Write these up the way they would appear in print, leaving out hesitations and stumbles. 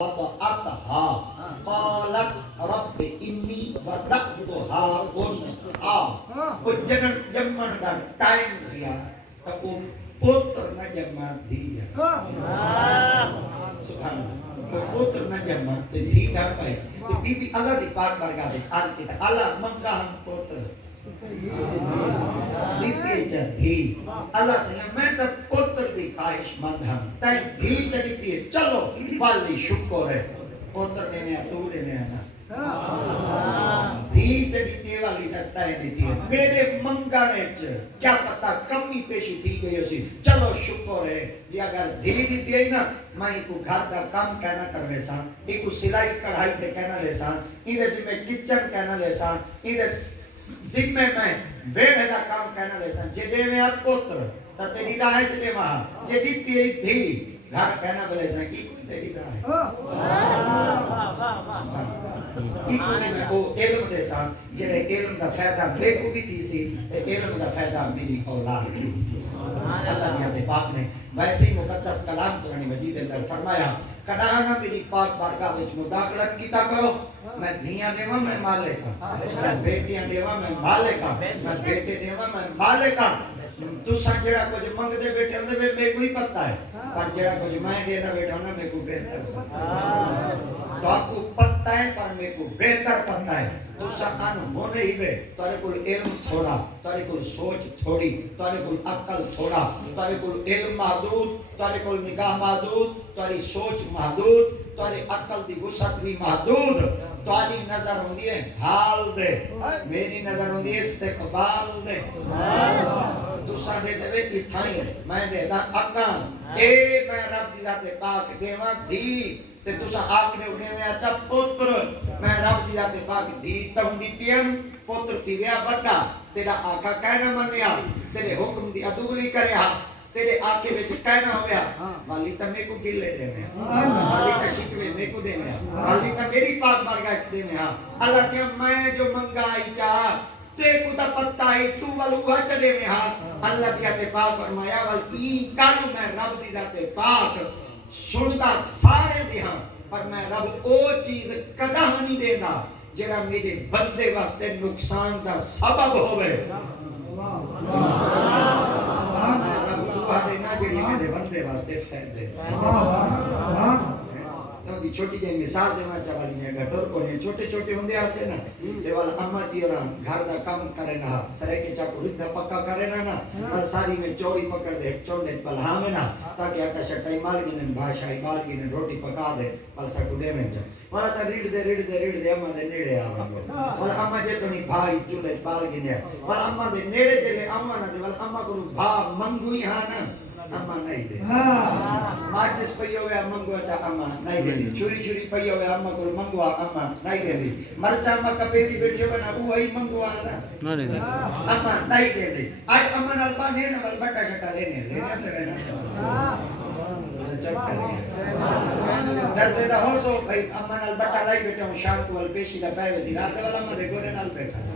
وضعتها قالت رب انی وضعتها انثى وہ جمن دا ٹائم تھیا تو وہ پتر نہ جمع دی سبحان اللہ وہ پتر نہ جمع تے تھی نہ پائے تو بی بی اللہ دی پاک بارگاہ وچ عرض کیتا اللہ منگا ہم پتر دیتے چاہیے اللہ سے میں تو پتر دی خواہش مند ہوں تین دھی چلیتی ہے چلو والی شکر ہے پتر دینے تو دینے آنا دھی چلیتی ہے والی تکتا ہے دیتی ہے میرے منگانے کیا پتا کمی پیشی دی گئی اسی چلو شکر ہے جی اگر دھی دیتی ہے نا میں ایک گھر دا کام کہنا کر لے ساں ایک سلائی کڑھائی دے کہنا لے ساں ایدھے سے میں کچن کہنا لے ساں ایدھے ذمہ میں ویڑے دا کام کہنا لے سن جے دے میں آپ پتر تا تیری راہ چلے وہاں جے دیتی ہے دھی گھر کہنا بلے سن کی کوئی تیری راہ کی کوئی میں وہ علم دے سن جنہیں علم دا فیدہ بے کو بھی تھی سی علم دا فیدہ میری اولاد اللہ نے آتے پاک نے ویسے ہی مقدس کلام قرآن مجید اندر فرمایا کدانا میری پاک بارگاہ وچ مداخلت کیتا کرو میں دھیاں دیواں میں مالک ہوں بیٹیاں دیواں میں مالک ہوں میں بیٹے دیواں میں مالک ہوں تساں جڑا کچھ منگدے بیٹھے ہوندے میں کوئی پتہ ہے پر جڑا کچھ میں دینا بیٹھا ہوں نا میں کو بہتر تو آپ کو پتہ ہے پر میں کو بہتر پتہ ہے تساں ان ہونے ہی بے تارے کول علم تھوڑا تارے کول سوچ تھوڑی تارے کول عقل تھوڑا تارے کول علم محدود تارے کول نگاہ محدود تاری سوچ محدود تاری عقل دی وسعت بھی محدود تاری نظر ہوندی ہے حال دے میری نظر ہوندی ہے استقبال دے تساں دے دے کی تھائیں میں دے دا اکاں اے میں رب دی ذات پاک دیواں دی تے تساں آکھنے اڑے میں اچھا پتر میں رب دی ذات پاک دی تم دیتیم پتر تھی ویا بڑا تیرا آقا کہنا منیا تیرے حکم دی عدولی کریا تیرے آکے وچ کہنا ہویا والی تا میں کو گلے دے میں والی تا شکوے میں کو دے میں والی تا میری پاک بارگاہ دے میں اللہ سے میں جو منگائی چاہ تے کو تا پتہ ہے تو والوہ چلے میں اللہ دی ذات پاک فرمایا وال ای کانو میں رب دی ذات پاک سنتا سارے دی ہاں پر میں رب او چیز کدا نہیں دے دا جڑا میرے بندے واسطے نقصان دا سبب ہوئے دینا جڑی میرے بندے واسطے فائدے دی چھوٹی جی مثال دینا چاہوالی میں اگر ڈر کو نہیں چھوٹے چھوٹے ہوندے آسے نا تے والا اماں جی اور گھر دا کام کرے نا سرے کے چاکو ردہ پکا کرے نا اور ساری میں چوڑی پکڑ دے چونڈے پلہا میں نا تاکہ آٹا شٹائی مال گینن بھاشائی بال گینن روٹی پکا دے پل سا کدے میں جائے والا سا ریڑ دے اماں دے نیڑے آوے والا اماں جے تو نہیں بھائی چولے بال گینے والا اماں دے نیڑے جلے اماں نا دے والا اماں کو بھا منگوئی ہاں نا اماں نہیں دے ماچس پئی ہوئے منگوا چا اماں نہیں دے چھری چھری پئی ہوئے اماں کو منگوا اماں نہیں دے مرچا اماں کپے دی بیٹھی ہوئے نا وہی منگوا نا اماں نہیں دے آج اماں نال باندھے نا ول بٹا شٹا لینے ڈرتے دا ہو سو بھائی اماں نال بٹا لائی بیٹھا ہوں شام کو ول پیشی دا پائے وزی رات والا اماں دے گوڑے نال بیٹھا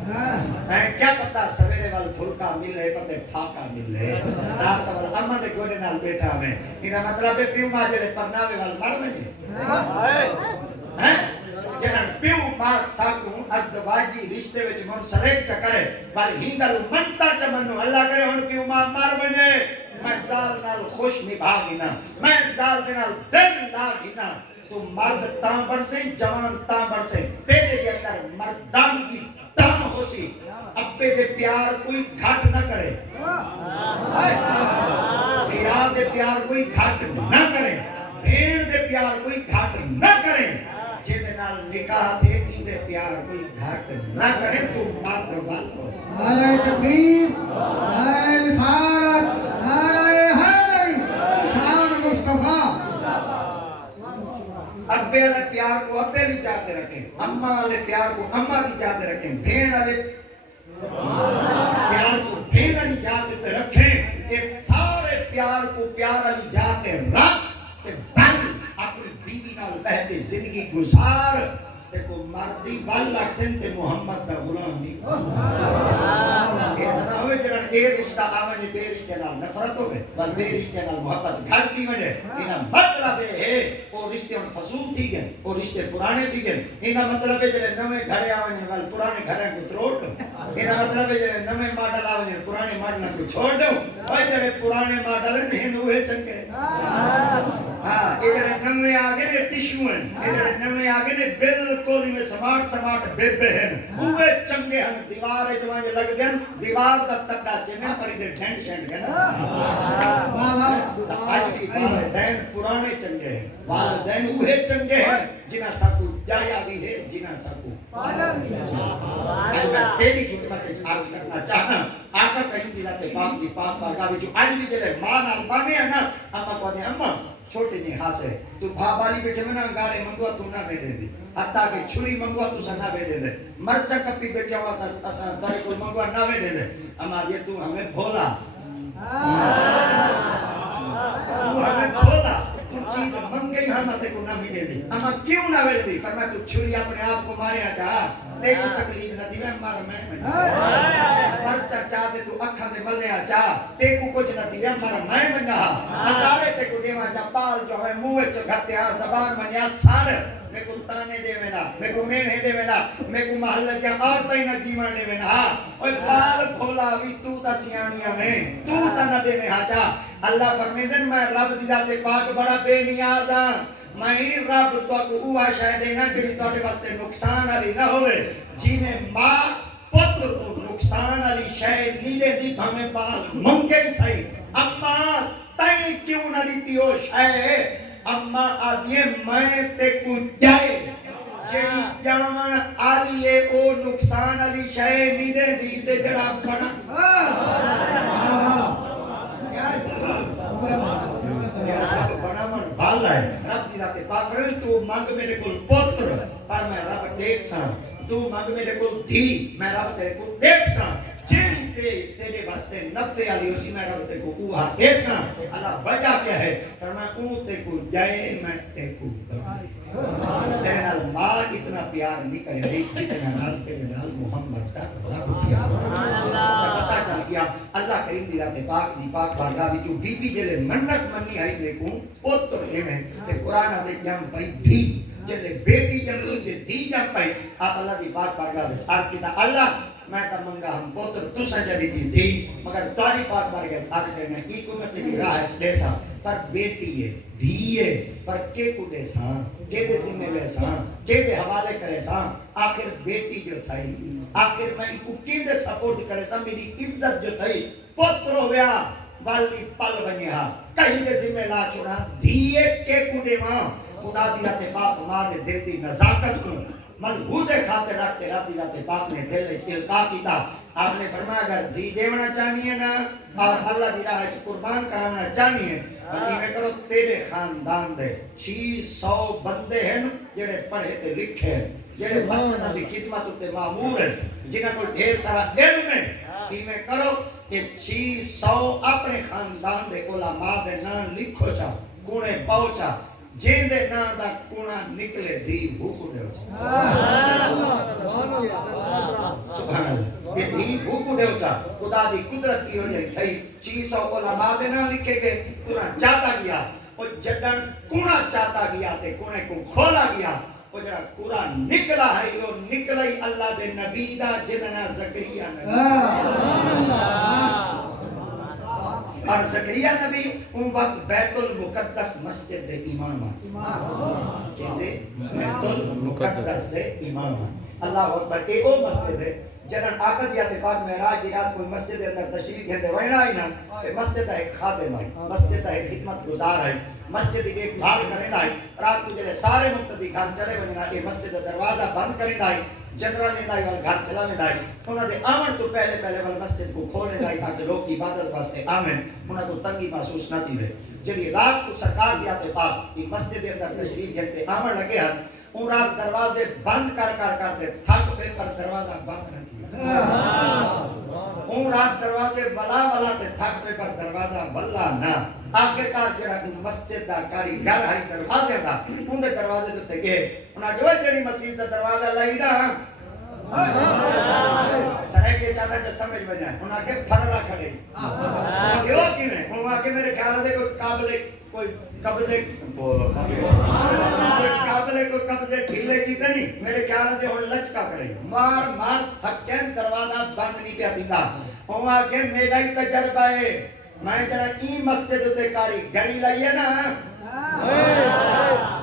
کیا پتا سویرے وال پھلکا ملے پتے پھاکا ملے رات والا اماں دے گوڑے نال بیٹھا میں انہا مطلب ہے پیو ماں جلے پرناوے وال مر میں جنہاں پیو ماں ساکوں ازدواجی رشتے وچ منسلک چکرے بل ہی گلو منتا چمنو اللہ کرے ہن پیو ماں مر بنے میں زال نال خوش نبھا گینا میں زال نال دل لا گینا تو مرد تاں بڑھ سے جوان تاں بڑھ سے تیرے کے اندر مردان کی تاں ہو سی ابے دے پیار کوئی گھٹ نہ کرے میرا دے پیار کوئی گھٹ نہ کرے بھیڑ دے پیار کوئی گھٹ نہ کرے جیدے نال نکاح دے ای دے پیار کوئی گھٹ نہ کرے تو مرد بال ہو نعرہ تکبیر نعرہ رسالت نعرہ حیدری شان مصطفیٰ ابے والے پیار کو ابے بھی چاہتے رکھیں اماں والے پیار کو اماں بھی چاہتے رکھیں بھین والے پیار کو بھین والی چاہتے رکھیں یہ سارے پیار کو پیار والی چاہتے رکھ کہ بل اپنی بیوی نال بہتے زندگی گزار تے کو مردی بل لکسن تے محمد دا غلام ہی نہ ہوئے جنہاں اے رشتہ آوے بے رشتے نال نفرت ہوئے بل بے رشتے نال محبت گھڑ کی وجہ انہاں مطلب ہے وہ رشتے ان فضول تھی گئے وہ رشتے پرانے تھی گئے انہاں مطلب ہے جنہاں نوے گھڑے آوے بل پرانے گھڑے کو تروڑ دو انہاں مطلب ہے جنہاں نوے ماڈل آوے پرانے ماڈل کو چھوڑ دو اور جڑے پرانے ماڈل ہیں ہوئے چنگے ہاں یہ جڑے نوے آگے نے ٹشو ہیں یہ جڑے نوے آگے نے بالکل میں سماٹ بیبے ہیں ہوئے چنگے ہیں دیوار ہے جو لگ گئے دیوار دا تکڑا چنگا پر انہیں ٹھنڈ شنڈ گئے والدین پرانے چنگے ہیں والدین ہوئے چنگے ہیں جنہ سکو جایا بھی ہے جنہ سکو پالا بھی ہے میں تیری خدمت عرض کرنا چاہنا آقا کہیں دیلاتے پاک دی پاک بارگاہ بھی جو آج بھی دلے ماں نال بانے ہیں نا اما کو دے اما چھوٹے جی ہاں سے تو بھاباری بیٹھے میں نا انگارے منگوا تو نہ بیٹھے دی حتیٰ کہ چھری منگوا تو سا نہ بیٹھے دے مرچہ کپی بیٹھے ہوا سا داری کو منگوا نہ بیٹھے دے اما یہ تو ہمیں بھولا تو ہمیں بھولا تو چیز منگئی ہم تے کو نہ ملے دی اما کیوں نہ بیٹھے دی فرمایا تو چھری اپنے آپ کو مارے آجا دیکھو تکلیف نہ دی میں مار میں مرچہ چاہ دے تو اکھا دے ملے آجا دیکھو کچھ نہ دی میں مار میں منگا اکارے تے کو دیما جا پال جو ہے موے چو گھتے ہاں زبان منیا ساڑ میں کو تانے دے وینا میں کو مینے دے وینا میں کو محلہ جا آرتا ہی نہ جیوان دے وینا اور پال بھولا بھی تو تا سیانیاں میں تو تا نہ دے میں آجا اللہ فرمیدن میں رب دی ذات پاک بڑا بے نیاز ہاں میں رب تو کو ہوا شاید دینا جڑی تو دے واسطے نقصان علی نہ ہوئے جی میں ماں پتر تو نقصان علی شاید نہیں دے دی ہمیں پاس منگے صحیح اما تائیں کیوں نہ دیتی ہو شاید اما آدھیے میں تے کو جائے جیڑی جامان آلیے او نقصان علی شاید نہیں دے دی تے جڑا بنا بڑا من بھال ہے رب دی ذات پاک کرن تو مانگ میرے کول پتر پر میں رب دیکھ ساں تو مانگ میرے کول دھی میں رب تیرے کو دیکھ ساں جیڑی تیرے واسطے نفع علی اسی میں رب تے کو اوہا دیکھ ساں اللہ وجہ کیا ہے پر میں اون تے کو جائے میں تے کو تیرے نال ماں اتنا پیار نہیں کرے رہی جتنا نال تیرے نال محمد کا رب پیار پتہ چل گیا اللہ کریم دی ذات پاک دی پاک بارگاہ وچوں بی بی جلے منت منی آئی دیکھوں پتر ایویں تے قرآن دے جم پئی دھی جلے بیٹی جم تے دھی جم پئی آپ اللہ دی پاک بارگاہ وچ عرض کیتا اللہ میں تا منگا ہم پتر تساں جڑی تھی مگر تاری پاک بارگاہ عرض کرنا کی حکومت دی راہ وچ دیسا پر بیٹی ہے دھی ہے پر کے کو دے ساں کے دے ذمہ لے ساں کے دے حوالے کرے ساں آخر بیٹی جو تھائی آخر میں کو کے دے سپورٹ کرے ساں میری عزت جو تھئی پتر ہویا والی پل بنیا کہیں دے ذمہ لا چھوڑا دھیے کے کو دے ماں خدا دی ذات پاک ماں دے دل دی نزاکت کو ملحوظ خاطر رکھتے رب دی ذات پاک نے دل وچ القا کیتا آپ نے فرمایا اگر دھی دیونا چاہنی ہے نا اور اللہ دی راہ وچ قربان کرانا چاہنی ہے اور میں کرو تیرے خاندان دے 600 بندے ہیں جڑے پڑھے تے لکھے جڑے مسجداں دی خدمت تے مامور ہیں جنہاں کو ڈھیر سارا علم ہے میں کرو کہ 600 اپنے خاندان دے علماء دے نام لکھو چا کونے پہنچا جین دے نا دا کونا نکلے دی بھوکو دے سبحان اللہ یہ دی بھوکو دے ہوتا خدا دی قدرت کی ہو جائے تھئی 600 علماء دے نا لکھے گئے کونا چاہتا گیا اور جدن کونا چاہتا گیا تے کونے کو کھولا گیا اور جڑا قرآن نکلا ہے اور نکلا ہی اللہ دے نبی دا جدنا زکریہ نبی اور زکریہ نبی ان وقت بیت المقدس مسجد دے امام کہتے بیت المقدس دے امام اللہ اکبر ایک او مسجد ہے جنن آقا دی ذات پاک معراج دی رات کوئی مسجد دے اندر تشریف گھنتے وینا ہی نا مسجد ہے خادم ہے مسجد ہے خدمت گزار ہے مسجد کی ایک بھال کریں آئی رات کو جلے سارے مقتدی گھر چلے بننا یہ مسجد دروازہ بند کریں آئی جنرل نے دائی وال گھر چلا میں دائی انہوں نے آمن تو پہلے وال مسجد کو کھولنے دائی تاکہ لوگ کی عبادت واسطے آمن انہوں کو تنگی محسوس نہ تھی جلی رات کو سرکار دیا تے پاک یہ مسجد اندر تشریف جنتے آمن لگے ہیں ان رات دروازے بند کر کرتے تھک پہ پر دروازہ بند نہ تھی رات دروازے بلا بلا تے تھک پہ پر دروازہ بلا نہ آخرکار جڑا مسجد دا کاریگر ہے دروازے دا اون دے دروازے تے گئے انہاں جو جڑی مسجد دا دروازہ لائی نا سرے کے چاہتا جو سمجھ بجائے انہاں کے پھرلا کھڑے انہاں کے وہ کیویں انہاں کے میرے خیال دے کوئی قبضے کوئی قبضے ڈھیلے کیتے نہیں میرے خیال دے ہن لچکا کھڑے مار تھکے دروازہ بند نہیں پیا دیندا انہاں کے میرا ہی تجربہ ہے میں جڑا ای مسجد تے کاریگری لائی ہے نا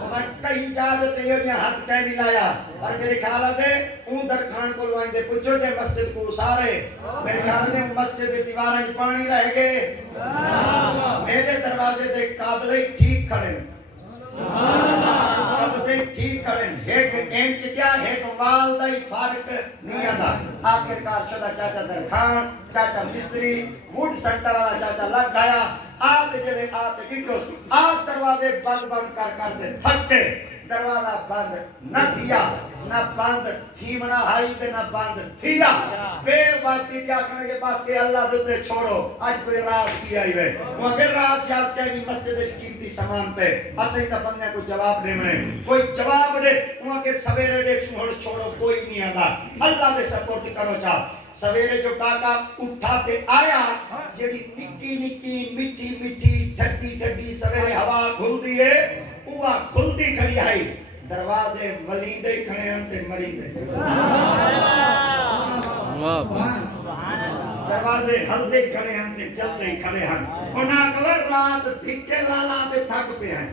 میں کئی جاد تے یہ ہاتھ کہہ نہیں لایا اور میرے خیال ہے اون درخان کو لوائیں دے پوچھو جے مسجد کو سارے میرے خیال ہے مسجد دے دیواریں پانی رہ گئے میرے دروازے دے قابل ٹھیک کھڑے قبضے ٹھیک کھڑے ایک انچ کیا ایک وال دا ہی فرق نہیں آتا آخرکار شدہ چاچا درخان چاچا مستری ووڈ سنٹر والا چاچا لگ گیا آتے جلے آتے گنٹوس آت دروازے بند کر دے تھکے دروازہ بند نہ تھیا نہ بند تھی منا ہائی دے نہ بند تھیا بے واسطی کیا کھنے کے پاس کہ اللہ دے چھوڑو آج کوئی راز کیا ہی ہے وہاں کے راز شاید کہیں مسجد قیمتی سامان پہ اسے تا بندے کو جواب دے منے کوئی جواب دے وہاں کے سویرے دے چھوڑو کوئی نہیں آتا اللہ دے سپورٹ کرو چاہ سویرے جو کاکا اٹھاتے آیا جیڑی نکی نکی مٹھی مٹھی ٹھڈی ٹھڈی سویرے ہوا کھل دیئے اوہ کھل دی کھڑی آئی دروازے ولیندے کھڑے ہم تے مریندے دروازے ہلدے کھڑے ہم تے چلتے کھڑے ہم انہاں کور رات دھکے لالا تے تھک پہ ہیں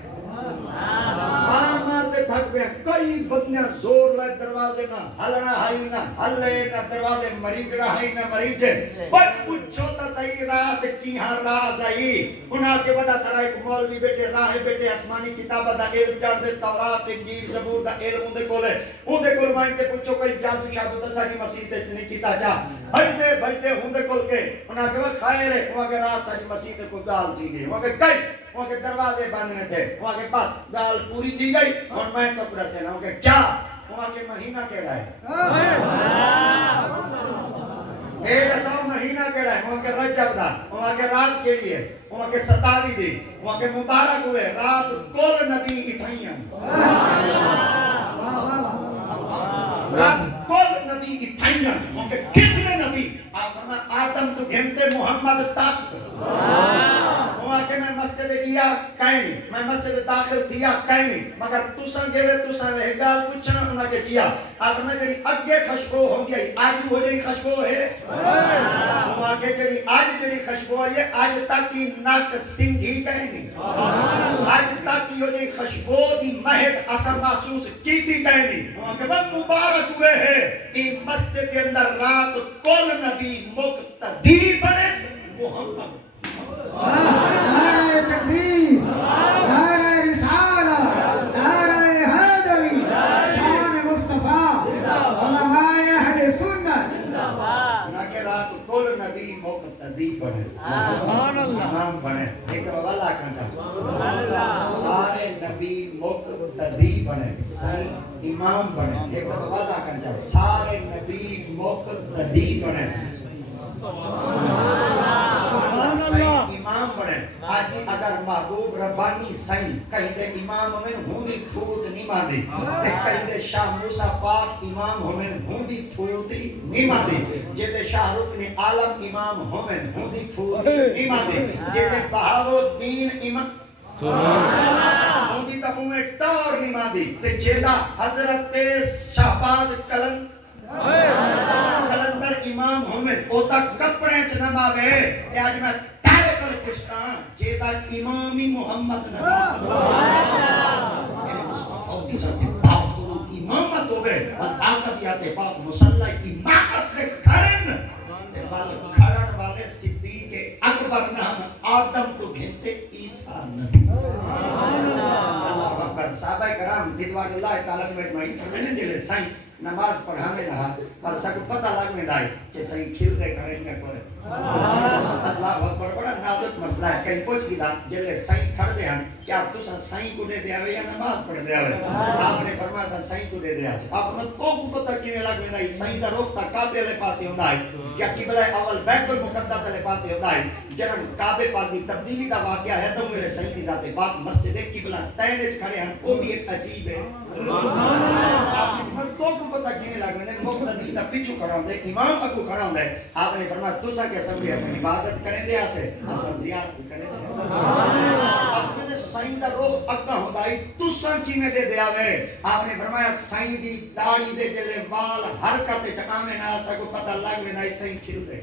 مار دے تھک پہ کئی بدنیاں زور لائے دروازے نہ ہلنا ہائی نہ ہلے نہ دروازے مریجڑا ہائی نہ مریجے پر پچھو تا صحیح رات کی ہاں راز آئی انہاں کے بڑا سارا ایک مولوی بیٹے راہ بیٹے اسمانی کتابہ دا علم جاڑ دے تورات انجیل زبور دا علم اندے کول مائن تے پچھو کئی جادو شادو دا ساری مسیح تے اتنی کیتا چاہ بھجدے ہندے کول کے انہاں کے وقت خائر ہے وہاں کے رات ساری مسیح تے کو گال تھی گئی وہاں کے کئی وہاں کے دروازے بندنے تھے وہاں کے پاس گال پوری تھی گئی اور میں تو پرسے نہ ہوں کہ کیا وہاں کے مہینہ کہہ رہا ہے ایک سو مہینہ کہہ رہا ہے وہاں کے رجب دا وہاں کے رات کے لیے وہاں کے ستاوی دی وہاں کے مبارک ہوئے رات کل نبی اٹھائیاں رات کل نبی اٹھائیاں وہاں کے کتنے نبی آپ فرمائے آدم تو گھنٹے محمد تک وہاں کے میں مسجد گیا کہیں نہیں میں مسجد داخل تھیا کہیں نہیں مگر تُسن گئے تُسن ایک گال پوچھنا انہاں کے جیا آپ میں جڑی اگے خشبو ہوں گیا آج ہو جڑی خشبو ہے وہاں کے جڑی آج جڑی خشبو ہے آج تک کی ناک سنگھی کہیں نہیں آج تک کی جڑی خشبو دی مہک اثر محسوس کی دی کہیں نہیں وہاں کے من مبارک ہوئے ہیں کہ مسجد کے اندر رات کل نبی مقتدی بنے محمد نعرہ تکبیر نعرہ رسالہ نعرہ حیدری شان مصطفیٰ علماء اہل سنت نہ کہ رات کل نبی مقتدی بنے امام بنے ایک والا کھانچا سارے نبی مقتدی بنے صحیح امام بنے ایک والا کھانچا سارے نبی مقتدی بنے امام بنے آج اگر محبوب ربانی سائیں کہیں دے امام ہمیں ہوندی تھوت نہیں ماندی کہیں دے شاہ موسیٰ پاک امام ہمیں ہوندی تھوتی نہیں ماندی جے دے شاہ رکن عالم امام ہمیں ہوندی تھوتی نہیں ماندی جے دے بہاو دین امام ہوندی تا ہمیں ٹور نہیں ماندی تے جے دا حضرت شہباز کلندر امام ہمیں اوتا کپڑے چنما گئے کہ آج میں تارے کر پشتاں جیدہ امامی محمد نبی مصطفیٰ دیسا پاک تو امامت ہو گئے اور آقا دیاتے پاک مسلح امامت لے کھڑن کھڑن والے صدیق اکبر نام آدم کو گھنتے عیسیٰ نبی اللہ اکبر صحابہ کرام بدوان اللہ تعالیٰ نے مجمعین فرمانے دلے سائیں نماز پڑھانے رہا پر سب پتہ لگ میں دائی کہ صحیح کھل دے کھڑے نہ پڑے اللہ اکبر بڑا نازک مسئلہ ہے کہیں پوچھ گیا جلے صحیح کھڑ دے ہن کیا تو صحیح کو دے دے آوے یا نماز پڑھ دے آوے آپ نے فرمایا صحیح کو دے دے آوے آپ نے تو کو پتہ کیویں لگ میں دائی صحیح دا رخ تا کعبے والے پاسے ہوندا ہے یا قبلہ اول بیت المقدس والے پاسے ہوندا ہے جنن کعبے پاک دی تبدیلی دا واقعہ ہے تو میرے صحیح دی ذات پاک مسجد قبلہ تین وچ کھڑے ہیں وہ بھی ایک عجیب ہے آپ نے فرمایا تو کو پتہ کیویں لگ میں دے مقتدی دا پیچھے کھڑا ہوندا ہے امام اگو کھڑا ہوندا ہے آپ نے فرمایا تو سا کہ سمجھے اساں عبادت کریں دے اسے اساں زیارت کریں دے آپ نے صحیح دا رخ اگا ہوندا ہے تو سا کیویں دے دے آوے آپ نے فرمایا صحیح دی داڑھی دے جلے وال حرکت وچ آویں نہ سکو پتہ لگ میں نہیں صحیح کھل دے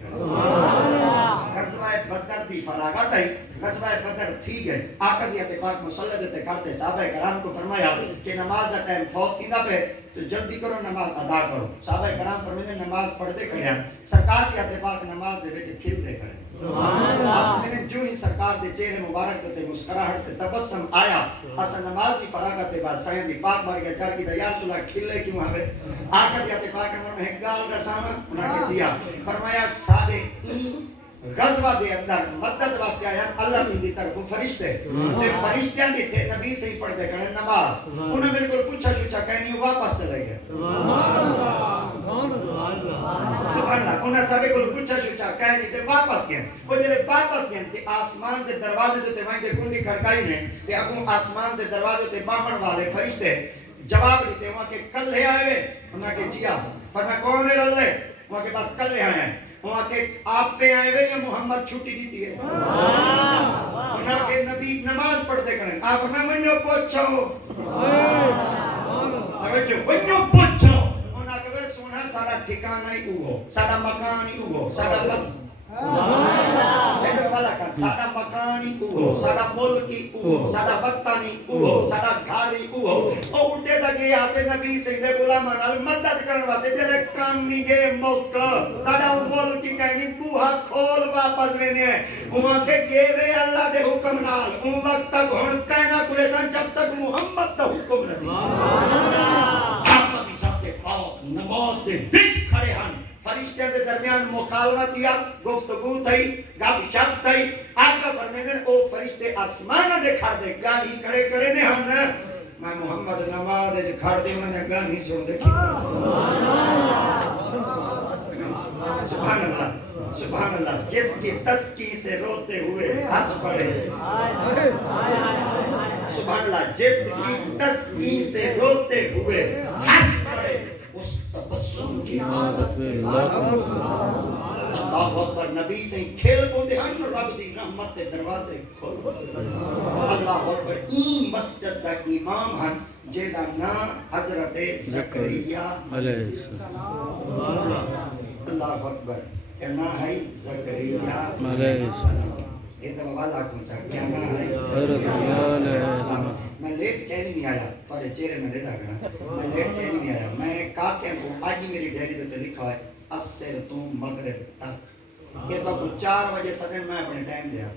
غزوہ بدر دی فراغت ہے غزوہ بدر تھی گئے آقا دی اتفاق مسلط تے کرتے صحابہ کرام کو فرمایا کہ نماز دا ٹائم فوت کیندا پہ تو جلدی کرو نماز ادا کرو صحابہ کرام فرماتے نماز پڑھتے کھڑے ہیں سرکار کی اتفاق نماز دے وچ کھلتے کھڑے آپ نے جو ہی سرکار دے چہرے مبارک تے مسکراہٹ تے تبسم آیا اسا نماز دی فراغت دے بعد سائیں دی پاک بار کے چار کی یا رسول اللہ کھلے کیوں آوے آقا دی اتفاق نے ایک گال رسانا انہاں کے دیا فرمایا سارے این غزوہ دے اندر مدد واسطے آیا اللہ سے دی طرف فرشتے تے فرشتیاں دی تے نبی سے ہی پڑھ دے کھڑے نماز انہوں نے میرے کو پوچھا شوچا کہنی واپس چلے گئے سبحان اللہ انہوں نے سبے کو پوچھا شوچا کہنی تے واپس گئے وہ جلے واپس گئے تے آسمان دے دروازے تے وہیں دے کنڈی کھڑکائی نے تے اگوں آسمان دے دروازے تے بامن والے فرشتے جواب دیتے وہاں کے کلے آئے ہوئے انہوں نے جیا فرمایا کون ہے رلے وہاں کے پاس کلے آئے ہیں وہاں کے آپ پہ آئے ہوئے یا محمد چھوٹی دیتی ہے وہاں کے نبی نماز پڑھتے کریں آپ میں منو پوچھو ونو پوچھو وہاں کے سونا سارا ٹھکانہ ہی ہوگو سارا مکان ہی ہوگو سارا سارا مکانی کو سارا ملکی کو سارا وطنی کو سارا گھاری کو او اٹھے لگے یہاں سے نبی سیدھے غلامان ال مدد کرنے والے جلے کام نہیں گئے موقع سارا ملکی کہیں بوہا کھول واپس لینے ہیں وہاں کے گیرے اللہ دے حکم نال ان وقت تک ہن کہنا کلیسان جب تک محمد دا حکم نہیں آقا دی ذات پاک نماز دے بچ کھڑے ہیں فرشتیاں دے درمیان مکالمہ کیا گفتگو تھی گپ شپ تھی آقا فرمیندے او فرشتے آسمان دے کھڑ دے گالی کھڑے کرے نے ہم میں محمد نماز دے کھڑ دے میں نے گالی سن دے سبحان اللہ سبحان اللہ جس کی تسکی سے روتے ہوئے ہنس پڑے سبحان اللہ جس کی تسکی سے روتے ہوئے ہنس پڑے اس تبسم کی عادت پہ اللہ اکبر نبی سے کھیل بوندے ہن رب دی رحمت دے دروازے کھول اللہ اکبر این مسجد دا امام ہن جیڑا نام حضرت زکریا علیہ السلام اللہ اکبر کیا نام ہے زکریا علیہ السلام یہ تو والا کون چاہ کیا نام ہے حضرت علیہ السلام میں لیٹ کہہ نہیں آیا تھوڑے چہرے میں رہا گنا میں لیٹ کہہ نہیں آیا میں کاکیں کو آج ہی میری ڈیری تے لکھا ہے اسر تو مغرب تک یہ تو کو 4 بجے سدن میں اپنے ٹائم دیا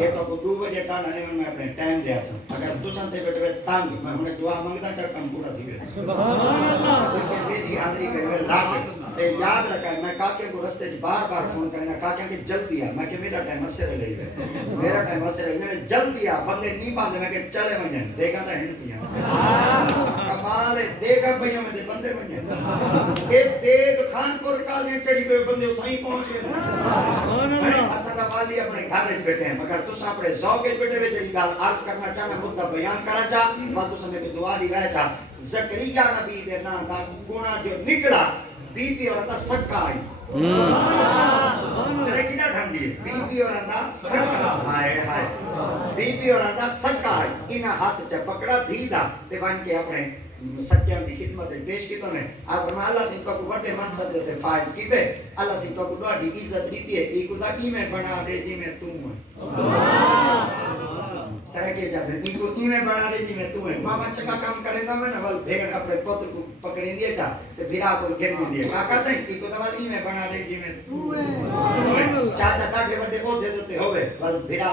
یہ تو کو 2 بجے تک میں اپنے ٹائم دیا سا اگر تساں تے بیٹھے تنگ میں ہن دعا منگدا کر کم پورا تھی گیا سبحان اللہ میری حاضری کرے لاگ تے یاد رکھا میں کاکے کو رستے بار بار فون کرنا کاکے کہ جلدی آ میں کہ میرا ٹائم اسر لے میرا ٹائم اسر لے جلدی آ بندے نہیں باندھے میں کہ چلے ونجن دیکھا تا ہن پیا کمال ہے دیکھا بھائیوں میں دے بندے ونجن اے دیکھ خان پور کالے چڑھی پے بندے اتھائی پہنچ گئے سبحان اللہ اسد والی اپنے گھر وچ بیٹھے ہیں مگر تساں اپنے ذوق وچ بیٹھے وچ جڑی گل عرض کرنا چاہنا مدعا بیان کرنا چاہ بس تساں میں دعا دی وجہ چاہ زکریا نبی دے نام دا گناہ جو نکلا بی بی اور دا سکا آئی سرکی نہ ڈھنگ دیئے بی بی اور دا سکا ہائے ہائے بی بی اور دا سکا آئی انہا ہاتھ چا پکڑا دیدہ تے بان کے اپنے سکیاں دی خدمت پیش کی تو نے آپ فرمایا اللہ سے تو کو بڑے منصب دیتے فائز کی دے اللہ سے تو کو بڑی عزت دیتی ہے ایک خدا کی میں بنا دے جی میں تم ہوں سرکے جاتے ہیں کو کی میں بنا دے جی میں تم ہے ماما چکا کام کرے گا میں نوال بھیڑ اپنے پوتر کو پکڑیں دیا چاہ تے بھیرا کو گھر میں دیا کاکا سے کی کو دوالی میں بنا دے جی میں تم ہے چاچا ڈاڑے بڑے کو دے دیتے ہوئے بھیرا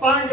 5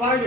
5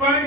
5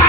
5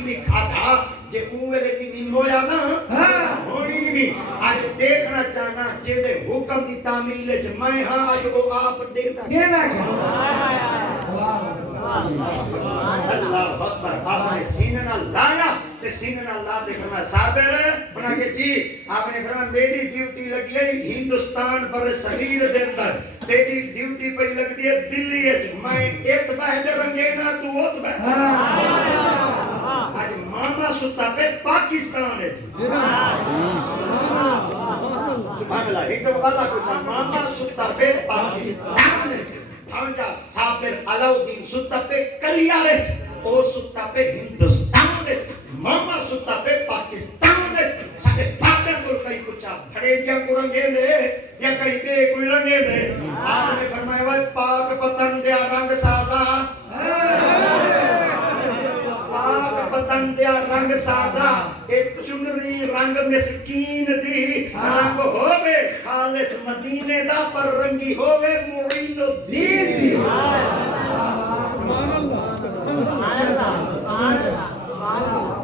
نہیں کھادا جے اوے دے نہیں مویا نا ہونی نہیں اج دیکھنا چاہنا جے دے حکم دی تعمیل وچ میں ہاں اج او آپ دیکھدا اللہ اکبر آپ نے سینے نال لایا تے سینے نال لا دے فرمایا صابر بنا کے جی آپ نے فرمایا میری ڈیوٹی لگی ہے ہندوستان پر صغیر دے اندر تیری ڈیوٹی پہ لگتی ہے دلی وچ میں ایک بہد رنگے نا تو اوت بہ آج ماما ستا پہ پاکستان وچ سبحان اللہ ایک دفعہ اللہ کو ماما ستا پہ پاکستان وچ ہمجا صابر علاؤدین ستا پہ کلیارج او ستا پہ ہندوستان میں ماما ستا پہ پاکستان میں ساکے بھاگے کو کئی کچھا بھڑے جا کو رنگے دے یا کئی بے کوئی رنگے دے آپ نے فرمایا وہ پاک پتن دیا رنگ سازا پاک پتن دیا رنگ سازا ایک چنری رنگ مسکین دی رنگ ہووے خالص مدینے دا پر رنگی ہووے معین الدین دی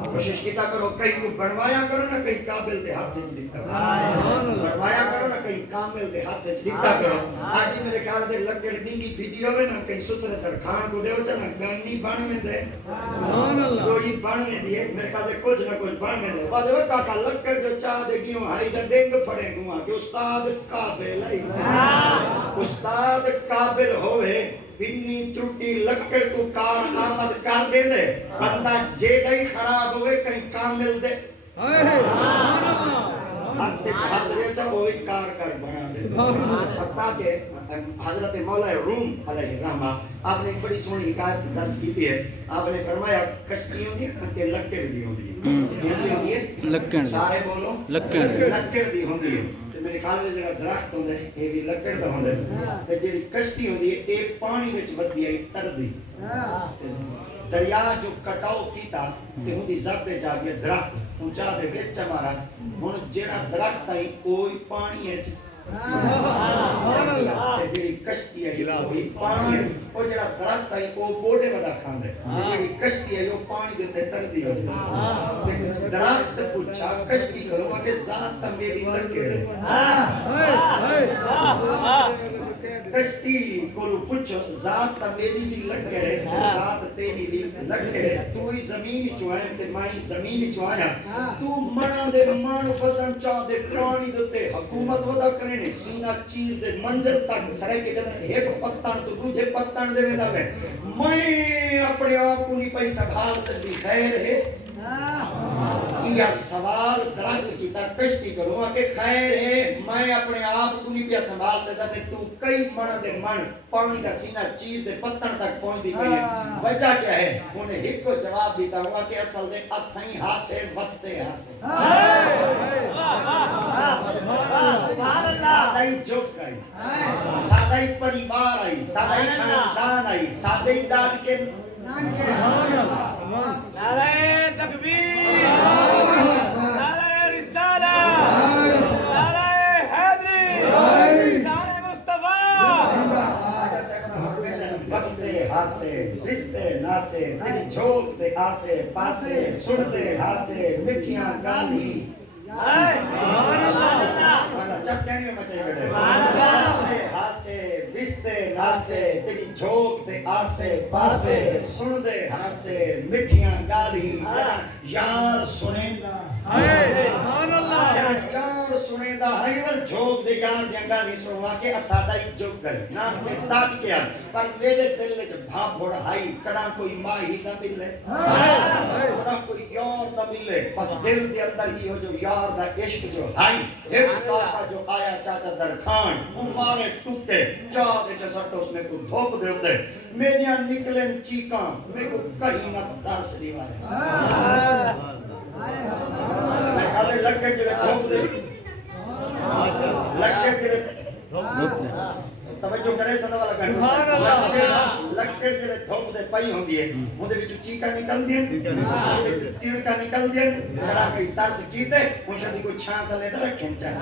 کوشش کیتا کرو کہیں کو بنوایا کرو نہ کہیں قابل دے ہاتھ وچ دیتا بنوایا کرو نہ کہیں کامل دے ہاتھ وچ دیتا کرو آج میرے خیال دے لگڑ نینگی ویڈیو ہے نا کہیں سترے درخان کو دیو چنا گانی بن میں دے سبحان اللہ کوئی بن میں دی میرے خیال دے کچھ نہ کچھ بن میں دے بعد وہ کاکا لکڑ جو چا دے گیوں ہائی دا ڈنگ پھڑے گوا کہ استاد قابل ہے استاد قابل ہوئے بنی ترٹی لکڑ کو کار آمد کر دے دے بندہ جے گئی خراب ہوئے کہیں کامل دے ہاتھ رہے چاہ وہی کار کر بنا دے حتیٰ کہ حضرت مولا روم علیہ الرحمہ آپ نے ایک بڑی سونی حکایت درج کی ہے آپ نے فرمایا کشتی ہوندی ہے کہ لکڑ دی ہوندی ہے لکڑ سارے بولو لکڑ دی ہوندی ہے میرے خیال ہے جڑا درخت ہوندا ہے اے بھی لکڑ دا ہوندا ہے تے جڑی کشتی ہوندی ہے اے پانی وچ ودی ہے تردی دریا جو کٹاؤ کیتا تے ہوندی ذات جا کے درخت اونچا دے وچ مارا ہن جڑا درخت ہے کوئی پانی ہے جڑی کشتی ہے وہی پانی ہے او جڑا درخت ہے او بوڑے ودا کھاندا ہے جڑی کشتی ہے او پانی دے تے تردی ہوندی ہے درخت پوچھا کشتی کرو کہ ذات میری لکڑ کشتی کو پوچھو ذات میری بھی لکڑ ہے ذات تیری بھی لکڑ ہے تو ہی زمین چوں ہے تے میں زمین چوں آیا تو منا دے مان فضن چا دے پانی دے حکومت ودا کرنے سینہ چیر دے منزل تک سرے کے جدن ایک پتن تو دوجے پتن دے ویندا ہے میں اپنے آپ کو نہیں پئی سنبھال سکتی خیر ہے یہ سوال درخت کی تا کشتی کروں کہ خیر ہے میں اپنے آپ کو نہیں پیا سنبھال سکتا تے تو کئی من دے من پانی دا سینہ چیر دے پتن تک پہنچ دی پئی ہے وجہ کیا ہے انہیں ایک کو جواب دیتا ہوا کہ اصل دے اسائیں ہاسے وستے ہاسے سادائی جھوک گئی سادائی پریوار آئی سادائی خاندان آئی سادائی داد کے نعرہ تکبیر نعرہ رسالہ نعرہ حیدری شان مصطفیٰ بستے ہاسے رشتے ناسے تیری جھوک دے آسے پاسے سنتے ہاسے مٹھیاں گالی جس کہنے میں بچے بیٹھے بستے ہاسے بستے ناسے تیری جھوک دے آسے پاسے سن دے ہاسے مٹھیاں گالی یار سنیں گا یار سنے دا ہائیور جھوک دے یار دیا گالی سنوا کے اسادائی جھوک گئی نام نے تاک کیا پر میرے دل لے جب بھاپ بھوڑا ہائی کڑا کوئی ماہی دا ملے کڑا کوئی یار دا ملے پس دل دے اندر ہی ہو جو یار دا عشق جو ہائی ایک کاکا جو آیا چاچا درخان ہمارے ٹوٹے چاہ دے چسٹو اس میں کو دھوپ دے ہوتے میریاں نکلیں چیکاں میں کو کہیں نہ درس دیوارے میں کہتے لکڑ کے دھوپ دے لکڑ کے توجہ کرے صدا والا گھنٹو لکڑ کے دھوپ دے پئی ہوندی ہے اون دے وچ چیکاں نکل دین تیڑکا نکل دین کرا کئی ترس کیتے اون شدی کوئی چھاں تلے تے رکھن چا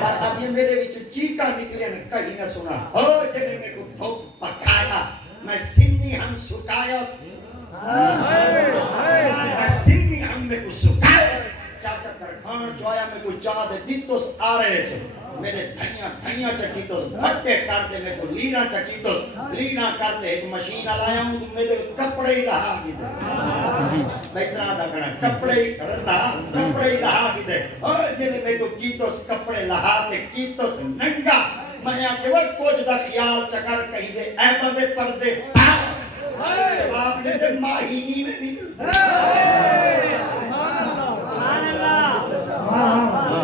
پر اب یہ میرے وچ چیکاں نکلین کہیں نہ سنا او جنے میں کو دھوپ پکایا میں سنی ہم سکایا میں چاہ دے دیتوس آ رہے چھے میرے دھنیا چکیتو بھٹے کرتے میں کو لینا چکیتو لینا کرتے ایک مشین آلایا ہوں تو میرے کپڑے ہی لہا کی دے میں اتنا دا کرنا کپڑے ہی لہا کی دے اور جنہیں میں کو کیتوس کپڑے لہا تے کیتوس ننگا میں یہاں کہ وہ کچھ دا خیال چکر کہیں دے اے بندے پردے جواب نے دے ماہی ہی میں نہیں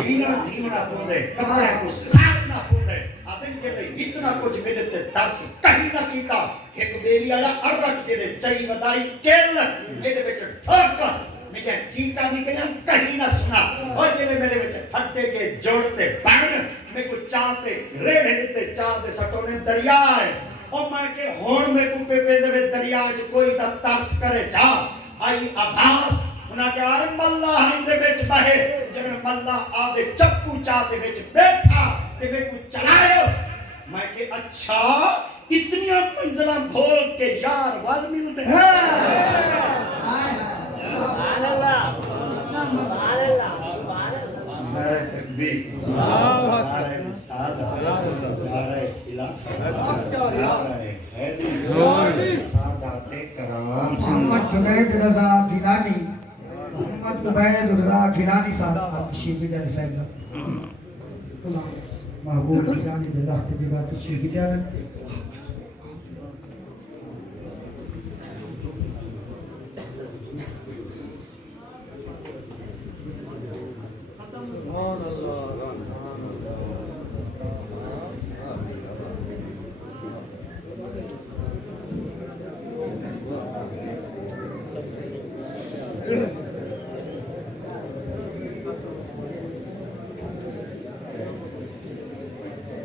لینا دھیمنا پوندے کپڑے کو ساتنا پوندے آدھن کے لئے اتنا کچھ میرے تے درس کہیں نہ کیتا ایک بیلی آیا ارک کے لئے چاہی ودائی کیل میرے بچے ٹھوکس میں کہیں چیتا نکلیا کہیں نہ سنا اور جنہیں میرے بچے پھٹے کے جوڑتے بین میں کو چاہتے ریڑھے دیتے چاہتے سٹونے دریا ہے اور میں کہ ہون میں کو پہ پیدے میں دریا ہے جو کوئی دا ترس کرے چاہ آئی آباس انہاں کہ آرم ملہ ہندے بیچ بہے جب ملہ آدھے چپو چاہتے بیچ بیٹھا تے میں کو چلائے میں کہ اچھا اتنی منزلہ بھول کے یار وال ملتے ہیں نعرہ تکبیر نعرہ رسالہ نعرہ خلافت نعرہ حیدری سادات کرام محمد جنید رضا گیلانی محمد عبید رضا گیلانی صاحب تشریف بیداری صاحب محبوب گیلانی دلخت جگہ تشریف بیداری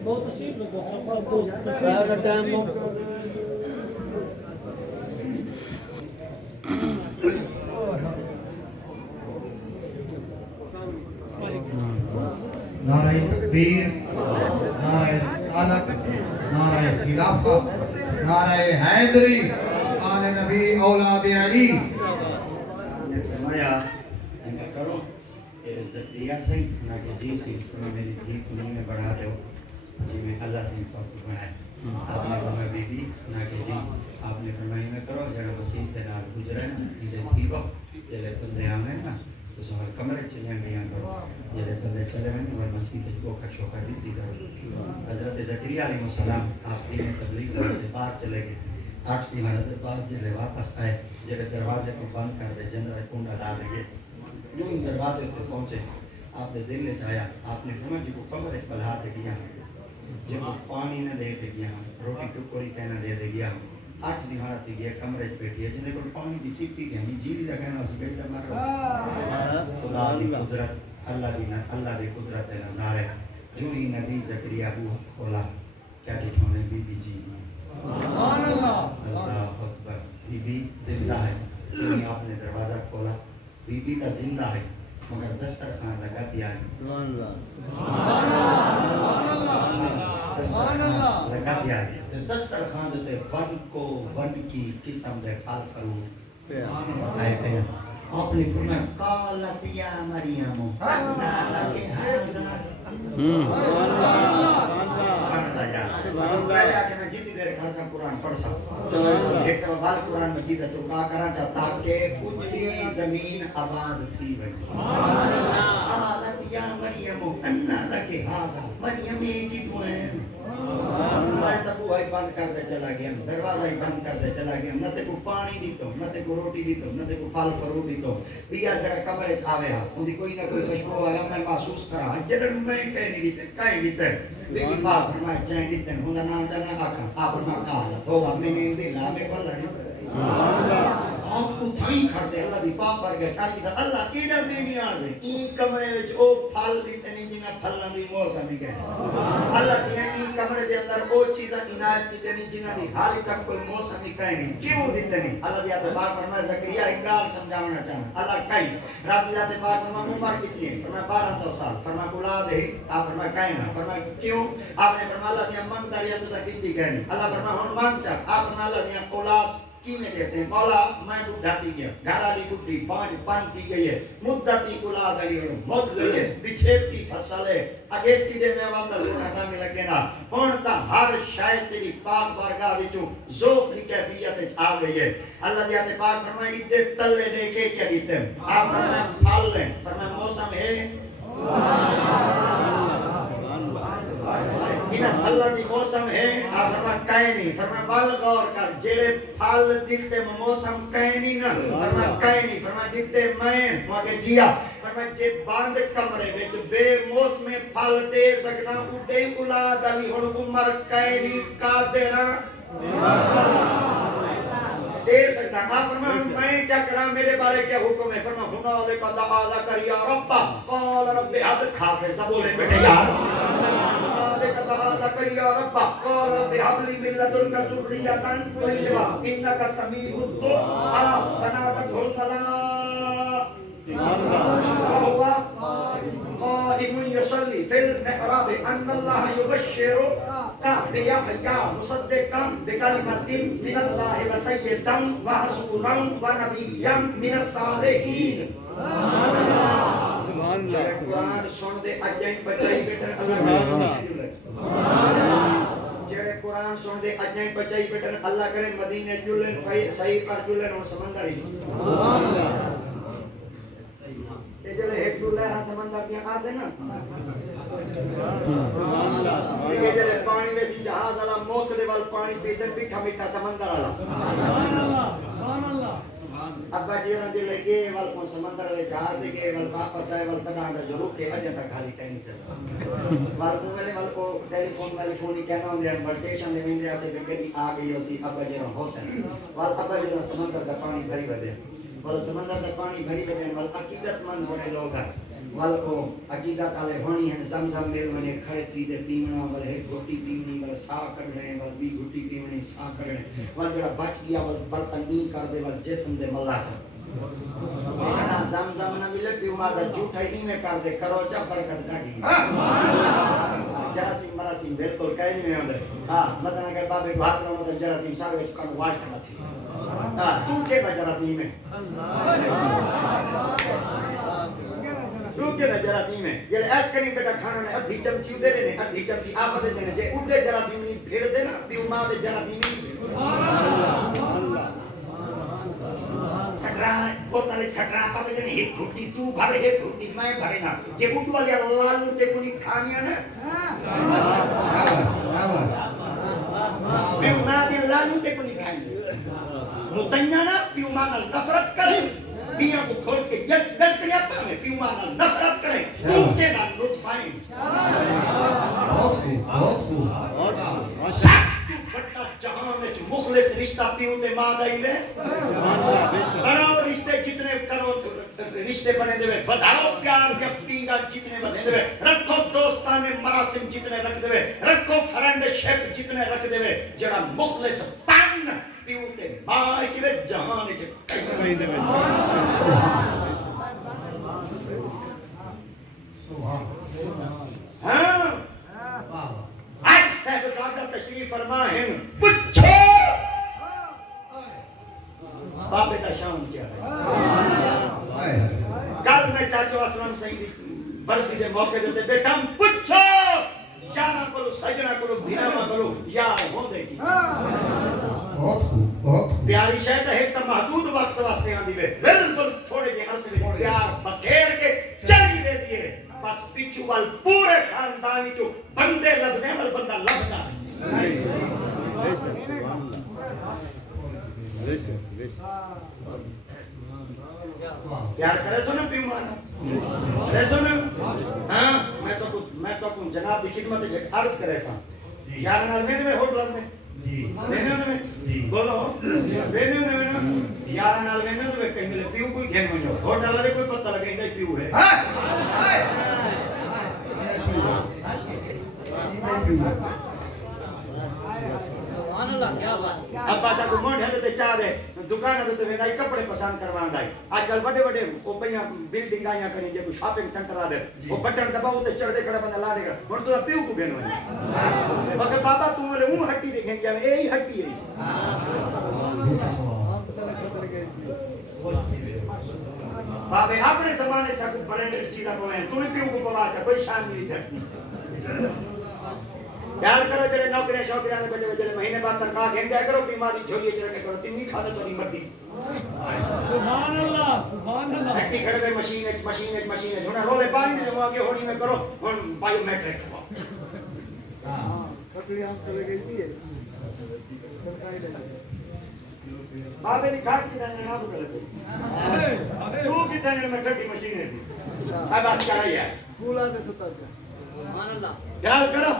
بہت تشریف رکھو سب دوست تشریف ٹائم نعرہ تکبیر نعرہ رسالت نعرہ خلافت نعرہ حیدری آل نبی اولاد علی فرمایا میں کرو زکریہ سنگھ نہ کہ جی سی میری دھی کنی میں بڑھا دے جی میں اللہ سے توقع بنائے آپ نے فرمایا بی بی نہ کہ جی آپ نے فرمایا میں کرو جڑا وسیع تے نال گزرے نا جے تھی وہ جے تم دے آنگے نا تو سوال کمرے چلے گئے کرو جے بندے چلے ہیں وہ مسجد کو کھچو کر دی کرو حضرت زکریہ علیہ السلام آپ کی تبلیغ سے باہر چلے گئے 8 مہینے کے بعد جب واپس آئے جب دروازے کو بند کر دے جنرل کنڈا ڈال دیے جو ان دروازے پہ پہنچے آپ نے دل نے چاہیا آپ نے فرمایا جب کمرے پلہا دے گیا جب پانی نہ دے دے گیا روٹی ٹکوری کہنا دے دے گیا 8 مہینے تے گیا کمرے بیٹھی ہے جن کو پانی دی سیپی کہنی جیلی دا کہنا اس گئی تے مارا خدا دی قدرت اللہ دی قدرت نظارے جو ہی نبی زکریا کو کھولا کیا ڈھونے بی بی جی سبحان اللہ اللہ اکبر بی بی زندہ ہے جنہیں آپ نے دروازہ کھولا بی بی کا زندہ ہے مگر دسترخوان لگا دیا ہے دسترخوان لگا دیا ہے دسترخوان دیتے ون کو ون کی قسم دے پھل فروٹ آئے گئے آپ نے فرمایا قالت یا مریم انا لک ھذا پہلے آکے میں جتنی دیر کھڑ سا قرآن پڑھ سا ایک بار قرآن مجید ہے تو کہا کرا چاہتا کہ اجلی زمین آباد تھی بڑی قالت یا مریم انا لک ھذا مریم ایک ہی دعائیں میں تبو ہی بند کر دے چلا گیا دروازہ ہی بند کر دے چلا گیا نہ تے کو پانی دیتو نہ تے کو روٹی دیتو نہ تے کو پھل فروٹ دیتو پیا جڑا کمرے چ آوے ہا اون دی کوئی نہ کوئی خوشبو آیا میں محسوس کرا جڑن میں کہیں نہیں دیتے کہیں دیتے بیبی پاک فرمایا چائیں دیتے ہوندا نہ جانا آکھا آپ فرما کہا تو ہم نے دی لا میں بھلا نہیں سبحان اللہ آپ کو تھائی کھڑ دے اللہ دی پاک پر گئے چاہی دا اللہ کیڑا بے نیاز ہے این کمرے وچ او پھل دیتے نہیں جنہاں پھلاں دی موسم ہی گئے اللہ سے این کمرے دے اندر او چیزاں عنایت کی نہیں جنہاں دی حالی تک کوئی موسم ہی کہیں نہیں کیوں دیتے نہیں اللہ دی اعتبار فرمایا زکریا ایک گال سمجھاونا چاہنا اللہ کہیں رب دی اعتبار فرمایا عمر کتنی ہے فرمایا 1200 سال فرمایا اولاد ہے آپ فرمایا کہیں نہ فرمایا کیوں آپ نے فرمایا اللہ سے منگ داریا تو کتنی کہنی اللہ فرمایا ہن مانگ چا آپ فرمایا اللہ سے اولاد کی میں جیسے مولا میں بڑھا دی گیا گھرالی بڑھی 5 بن دی گئی ہے مدتی اولاد علی مت گئی ہے بچھیتی فصل ہے اگیتی دے میں وقت سونا رنگ لگے نا پونتا ہر شاید تیری پاک بارگاہ وچوں ذوف دی کیفیت آ گئی ہے اللہ دی آتے پاک فرمائے ادھے تلے دے کے کیا دیتے ہیں آپ فرمائے پھل لیں فرمائے موسم ہے اللہ دی موسم ہے آپ فرمائے کہیں نہیں فرمائے بال غور کر جڑے پھل دیتے موسم کہیں نہیں نا فرمائے کہیں نہیں فرمائے دیتے میں ماں جیا فرمائے جے باند کمرے وچ بے موسم پھل دے سکدا اُڈے اولاد علی ہن عمر کہیں نہیں کا دینا دے سکتا آپ فرمائے میں کیا کرا میرے بارے کیا حکم ہے فرمائے ہنالک دعا زکریا رب قال رب حب حافظ نہ بولیں بیٹے یار ہنالک دعا زکریا رب قال رب حب لی من لدنک ذریۃ طیبہ انک سمیع الدعاء فنادته الملائکۃ وهو قائم يصلي في المحراب ان الله يبشرك بيحيى مصدقا بكلمة من الله وسيدا وحسولا ونبيا من الصالحين سبحان اللہ قرآن سن دے اجائیں بچائی بیٹھن اللہ جڑے قرآن سن دے اجائیں بچائی بیٹھن اللہ کرے مدینے جلن صحیح پر جلن اور سمندر ہی سبحان اللہ یہ جلے ایک دولہ ہے سمندر دیا آسے نا سبحان اللہ یہ جلے پانی ویسی جہاز اللہ موک دے وال پانی پیسے پیٹھا میٹھا سمندر اللہ سبحان اللہ ابا جیران دے لگے وال کو سمندر والے جہاز دے گئے وال واپس آئے وال تنہا جو رک کے اجے تک خالی کہیں چلا وال کو ملے وال کو ٹیلی فون ہی کہنا ہوں دے انورٹیشن دے مندے آسے بکری آ گئی اسی ابا جیران حسن وال ابا جیران سمندر دا پانی بھری بدے اور سمندر دا پانی بھری بدے وال عقیدت مند بڑے لوگ ہیں وال کو عقیدت آلے ہونی ہیں زمزم میل منے کھڑے تھی دے پیمنا وال ایک گھٹی پیمنی وال سا کرنے وال بھی گھٹی پیمنی سا کرنے وال جڑا بچ گیا وال برتن نہیں کر دے وال جسم دے ملا جا زمزم نہ ملے پیوما دا جھوٹا ہی میں کر دے کرو جا برکت ڈاڑی جراثیم مراسیم بالکل کہیں نہیں میں ہوندے ہاں مطلب اگر بابے کو ہاتھ رہا تو جراثیم سارے وچ کن واٹ کرنا تھی تو کے نہ جراثیم ہے تو کے نہ جراثیم ہے یہ ایس کریم بیٹا کھانا نے ادھی چمچی دے نے ادھی چمچی آپ دے نے جے اٹھے جراثیم نہیں پھیڑ دے نا پیوما دے جراثیم نہیں سبحان اللہ سٹرا بوتل سٹرا پتہ نہیں ایک گھٹی تو بھرے ایک گھٹی میں بھرے نا جے بوٹ والے اللہ تے کوئی کھانیاں نا پیوما دے لالو تے کوئی کھانیاں متنیا نا پیوما نال نفرت کرے بیاں کو کھول کے گل کریا پاویں پیوما نال نفرت کرے تو کے نال لطف آئیں بہت خوب بڑا جہاں میں جو مخلص رشتہ پیوں تے ماں دائی لے بڑاؤ رشتے جتنے کرو رشتے بنے دے بدھاؤ پیار جب پینگا جتنے بنے دے رکھو دوستانے مراسم جتنے رکھ دے رکھو فرنڈ شپ جتنے رکھ دے جڑا مخلص پن پیوں تے ماں چوے جہاں میں کہیں دے ہاں آج صاحب سعادہ تشریف فرما ہیں پچھو بابے دا شام کیا ہے کل میں چاچو اسلام سعید برسی دے موقع دیتے بیٹا پچھو یارہ کرو سجنہ کرو بھیرامہ کرو یار ہوں دے کی پیاری شاید ہے ایک تا محدود وقت واسطے آن دیوے بالکل تھوڑے جے عرصے میں پیار بکھیر کے چلی دے دیئے بس پیچھو وال پورے خاندانی جو بندے لب دیں وال بندہ لب جا پیار کرے سو نا پیو مانا کرے سو نا ہاں میں تو کن جناب کی خدمت ایک عرض کرے سا یار نال میں نے ہوٹل میں میں نے بولو میں نے یار نال میں نے کہیں ملے پیو کوئی گھیم ہو جاؤ ہوٹل والے کوئی پتہ لگے نہیں پیو ہے اب باسا کو مونڈ ہے تے چاہ دے دکان ہے تے ویندا کپڑے پسند کروان دائی اج کل بڑے بڑے او پیاں بلڈنگ آیاں کریں جے کوئی شاپنگ سینٹر آ دے او بٹن دباؤ تے چڑھ دے کڑا بندہ لا دے گا ہن تو پیو کو گن وے مگر بابا تو ملے اون ہٹی دے گن جاوے اے ہی ہٹی ہے ہمارے ساتھ برانڈڈ چیزاں پویں تم پیو کو پوا چا کوئی شان نہیں تھا خیال کرو جڑے نوکریاں شوکریاں دے بڑے بڑے مہینے بعد تنخواہ گھن جایا کرو بیماری جھولی چ رکھ کرو تم نہیں کھاتے تو نہیں مرਦੀ سبحان اللہ ہٹی کھڑے گئے مشین ہن رولے پانی دے جو کے ہونی میں کرو ہن بایو میٹرک کرو پکڑی ہم چلے گئی تھی بابے دی کھاٹ کی دانے نہ بدل گئی تو کی دانے میں ٹھڈی مشین ہے اب بس کر رہی ہے کولا دے ستا سبحان اللہ خیال کرو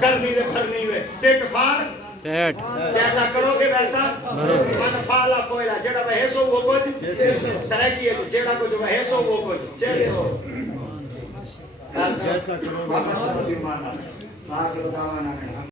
کرنی دے بھرنی وے ٹٹ فار ٹیٹ جیسا کرو گے ویسا من فالا فوئلا جڑا وہ سو وہ کچھ سرکی ہے جڑا کو جو وہ سو وہ کچھ جیسا کرو گے ویسا کرو گے